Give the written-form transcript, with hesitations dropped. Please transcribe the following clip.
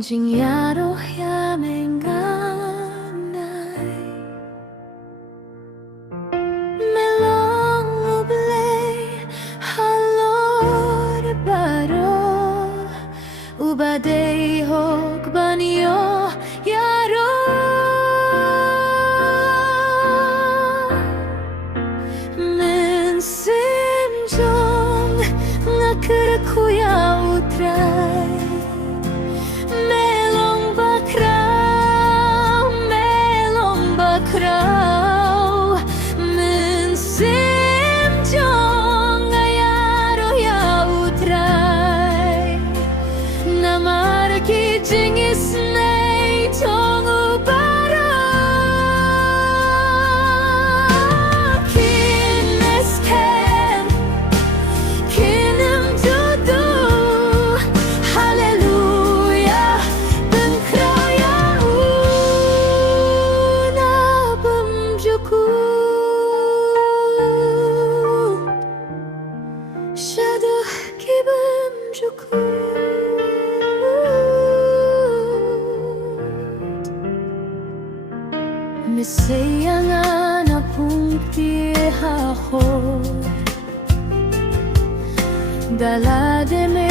Jing iaroh ya menganai melong ublay halor baro ubadey hok banyo iaroh Mynsiem Jong ngakerakuya Trai Mynsiem Jong iaroh ya Trai namar ki jingis nay Jong ubaro kines ken kinem dudu hallelujah ben kraya una bumjuku Shadow kibam juku Misayangan apung tihaho Dala de me